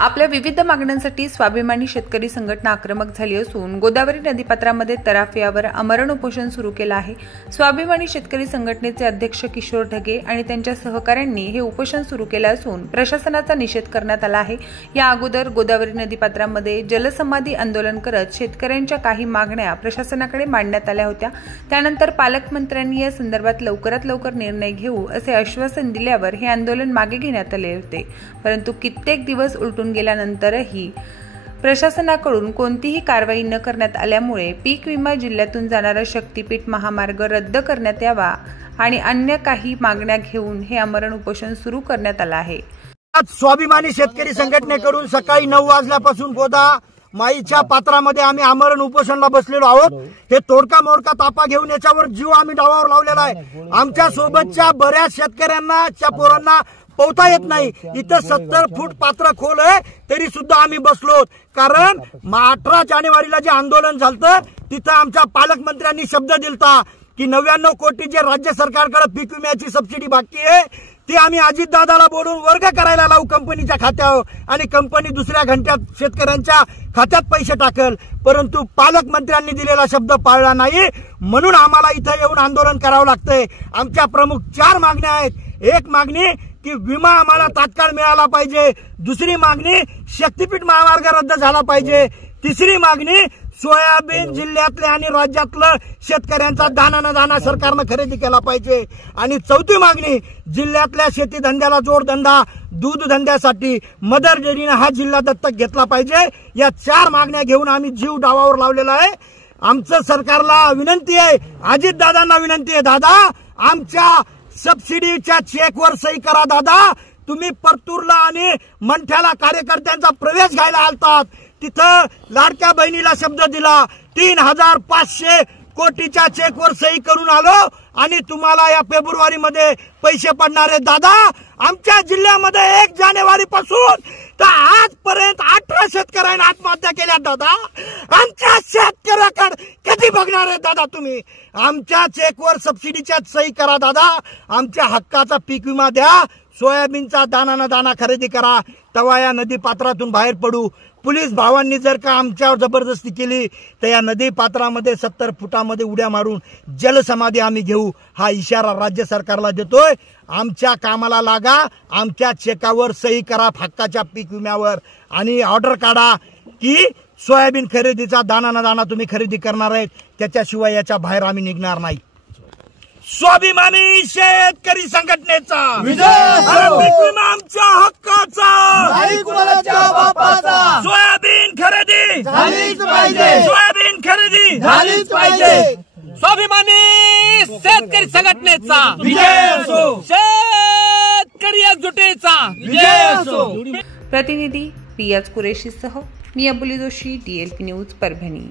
आपल्या विविध मागण्यांसाठी स्वाभिमानी शेतकरी संघटना आक्रमक झाली असून गोदावरी नदीपात्रामध्ये तराफयावर आमरण उपोषण सुरू केलं आहे। स्वाभिमानी शेतकरी संघटनेचे अध्यक्ष किशोर ढगे आणि त्यांच्या सहकाऱ्यांनी हे उपोषण सुरू केलं असून प्रशासनाचा निषेध करण्यात आला आहे। या अगोदर गोदावरी नदीपात्रामध्ये जलसमाधी आंदोलन करत शेतकऱ्यांच्या काही मागण्या प्रशासनाकडे मांडण्यात आल्या होत्या। त्यानंतर पालकमंत्र्यांनी या संदर्भात लवकरात लवकर निर्णय घेऊ असे आश्वासन दिल्यावर हे आंदोलन मागे घेण्यात आले होते, परंतु कित्येक दिवस उलटून गेल्यानंतरही प्रशासनाकडून कोणतीही कारवाई न करण्यात आल्यामुळे पीक विमा जिल्ह्यातून जाणारा शक्तीपीठ महामार्ग रद्द करण्यात यावा आणि अन्य काही मागण्या घेऊन हे आमरण उपोषण सुरू करण्यात आलं आहे। आज स्वाभिमानी शेतकरी संघटनेकडून सकाळी 9 वाजल्यापासून गोदा माईच्या पात्रामध्ये आम्ही आमरण उपोषणाला बसलेलो आहोत। हे तोडका मोडका तापा घेऊन याच्यावर जीव आम्ही डावावर लावलेला आहे। आमच्या सोबतच्या बऱ्याच शेतकऱ्यांना पोरांना पोहता येत नाही। इथं 70 फूट पात्र खोल आहे तरी सुद्धा आम्ही बसलो, कारण 18 जानेवारीला जे आंदोलन झालं तिथं आमच्या पालकमंत्र्यांनी शब्द दिलता की 99 कोटी जे राज्य सरकारकडे पीक विम्याची सबसिडी बाकी आहे ती आम्ही अजितदादाला बोलून वर्ग करायला लावू कंपनीच्या खात्यावर आणि कंपनी दुसऱ्या घंट्यात शेतकऱ्यांच्या खात्यात पैसे टाकल, परंतु पालकमंत्र्यांनी दिलेला शब्द पाळला नाही। म्हणून आम्हाला इथं येऊन आंदोलन करावं लागतंय। आमच्या प्रमुख 4 मागण्या आहेत। एक मागणी की विमा आम्हाला तात्काळ मिळाला पाहिजे, दुसरी मागणी शक्तीपीठ महामार्ग रद्द झाला पाहिजे, तिसरी मागणी सोयाबीन जिल्ह्यातले आणि राज्यातलं शेतकऱ्यांचा दाना सरकारनं खरेदी केला पाहिजे आणि चौथी मागणी जिल्ह्यातल्या शेती धंद्याला जोडधंदा दूध धंद्यासाठी मदर डेअरीने हा जिल्हा दत्तक घेतला पाहिजे। या 4 मागण्या घेऊन आम्ही जीव डावावर लावलेला आहे। आमचं सरकारला विनंती आहे, अजितदादांना विनंती आहे, दादा आमच्या सबसिडीच्या चेकवर सही करा। दादा तुम्ही परतूरला आणि मंठ्याला कार्यकर्त्यांचा प्रवेश घ्यायला आलतात, तिथं लाडक्या बहिणीला शब्द दिला 3500 कोटीच्या चेकवर सही करून आलो आणि तुम्हाला या फेब्रुवारी मध्ये पैसे पडणार आहेत। दादा आमच्या जिल्ह्यामध्ये 1 जानेवारी पासून तर आजपर्यंत 18 शेतकऱ्यांनी आत्महत्या केल्या। दादा आमच्या शेतकऱ्याकडे कधी बघणार आहे दादा तुम्ही? आमच्या चेकवर सबसिडीच्या सही करा दादा, आमच्या हक्काचा पीक विमा द्या, सोयाबीनचा दाना खरेदी करा, तवा या नदी पात्रातून बाहेर पडू। पोलीस भावांनी जर का आमच्यावर जबरदस्ती केली तर या नदी पात्रामध्ये 70 फुटामध्ये उड्या मारून जलसमाधी आम्ही घेऊ, हा इशारा राज्य सरकारला देतोय। आमच्या कामाला लागा, आमच्या चेकावर सही करा हक्काच्या पीक विम्यावर आणि ऑर्डर काढा की सोयाबीन खरेदीचा दाना तुम्ही खरेदी करणार आहेत, त्याच्याशिवाय याच्या बाहेर आम्ही निघणार नाही। स्वाभिमानी शेतकरी संघटनेचा पीक विमा आमच्या हक्काचा, सोयाबीन खरेदी झालीच पाहिजे, सोयाबीन खरेदी झालीच पाहिजे। स्वाभिमानी शेतकरी संघटनेचा विजय असो, शेतकरी एकजुटीचा विजय असो। प्रतिनिधी रियाज कुरेशीसह मी अबुली जोशी, DLP न्यूज परभणी।